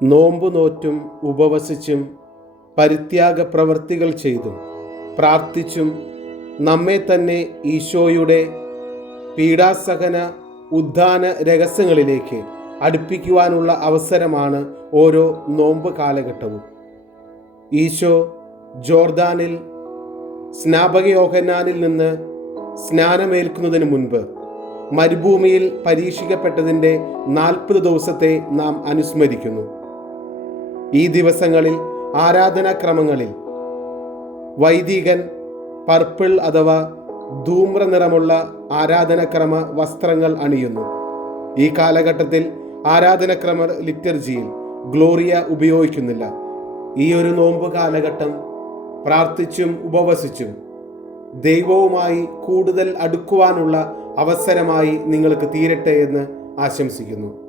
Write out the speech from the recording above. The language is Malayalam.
നോമ്പു നോറ്റും ഉപവസിച്ചും പരിത്യാഗ പ്രവൃത്തികൾ ചെയ്തും പ്രാർത്ഥിച്ചും നമ്മെ തന്നെ ഈശോയുടെ പീഡാസഹന ഉദ്ധാന രഹസ്യങ്ങളിലേക്ക് അടുപ്പിക്കുവാനുള്ള അവസരമാണ് ഓരോ നോമ്പ് കാലഘട്ടവും. ഈശോ ജോർദാനിൽ സ്നാപകയോഹന്നാനിൽ നിന്ന് സ്നാനമേൽക്കുന്നതിന് മുൻപ് മരുഭൂമിയിൽ പരീക്ഷിക്കപ്പെട്ടതിന്റെ നാൽപ്പത് ദിവസത്തെ നാം അനുസ്മരിക്കുന്നു. ഈ ദിവസങ്ങളിൽ ആരാധനാക്രമങ്ങളിൽ വൈദികൻ പർപ്പിൾ അഥവാ ധൂമ്ര നിറമുള്ള ആരാധനക്രമ വസ്ത്രങ്ങൾ അണിയുന്നു. ഈ കാലഘട്ടത്തിൽ ആരാധനക്രമ ലിറ്റർജിയിൽ ഗ്ലോറിയ ഉപയോഗിക്കുന്നില്ല. ഈ ഒരു നോമ്പ് കാലഘട്ടം പ്രാർത്ഥിച്ചും ഉപവസിച്ചും ദൈവവുമായി കൂടുതൽ അടുക്കുവാനുള്ള അവസരമായി നിങ്ങൾക്ക് തീരട്ടെ എന്ന് ആശംസിക്കുന്നു.